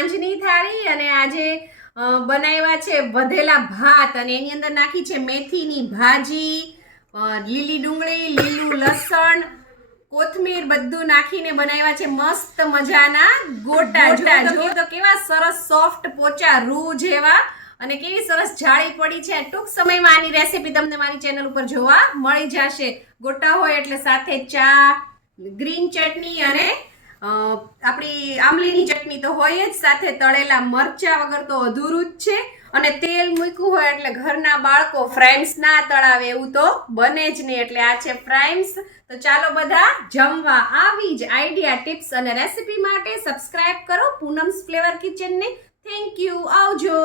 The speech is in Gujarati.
સાંજની થાળી અને આજે બનાવ્યા છે વધેલા ભાત અને એની અંદર નાખી છે મેથીની ભાજી, લીલી ડુંગળી, લીલું લસણ, કોથમીર બધું નાખીને બનાવ્યા છે મસ્ત મજાના ગોટા. જો તો કેવા સરસ સોફ્ટ પોચા રૂ જેવા અને કેવી સરસ જાળી પડી છે. ટૂંક સમયમાં આની રેસીપી તમને મારી ચેનલ ઉપર જોવા મળી જશે. ગોટા હોય એટલે સાથે ચા, ગ્રીન ચટણી અને આપણી આમલીની ચટણી તો હોય જ, સાથે તળેલા મરચા વગર તો અધૂરું જ છે. અને તેલ મૂક્યું હોય એટલે ઘરના બાળકો ફ્રાઈમ્સ ના તળાવે એવું તો બને જ નહીં. એટલે આ છે ફ્રાઈમ્સ. તો ચાલો બધા જમવા. આવી જ આઈડિયા, ટિપ્સ અને રેસીપી માટે સબસ્ક્રાઇબ કરો પૂનમ્સ ફ્લેવર કિચનને. Thank you. આવજો.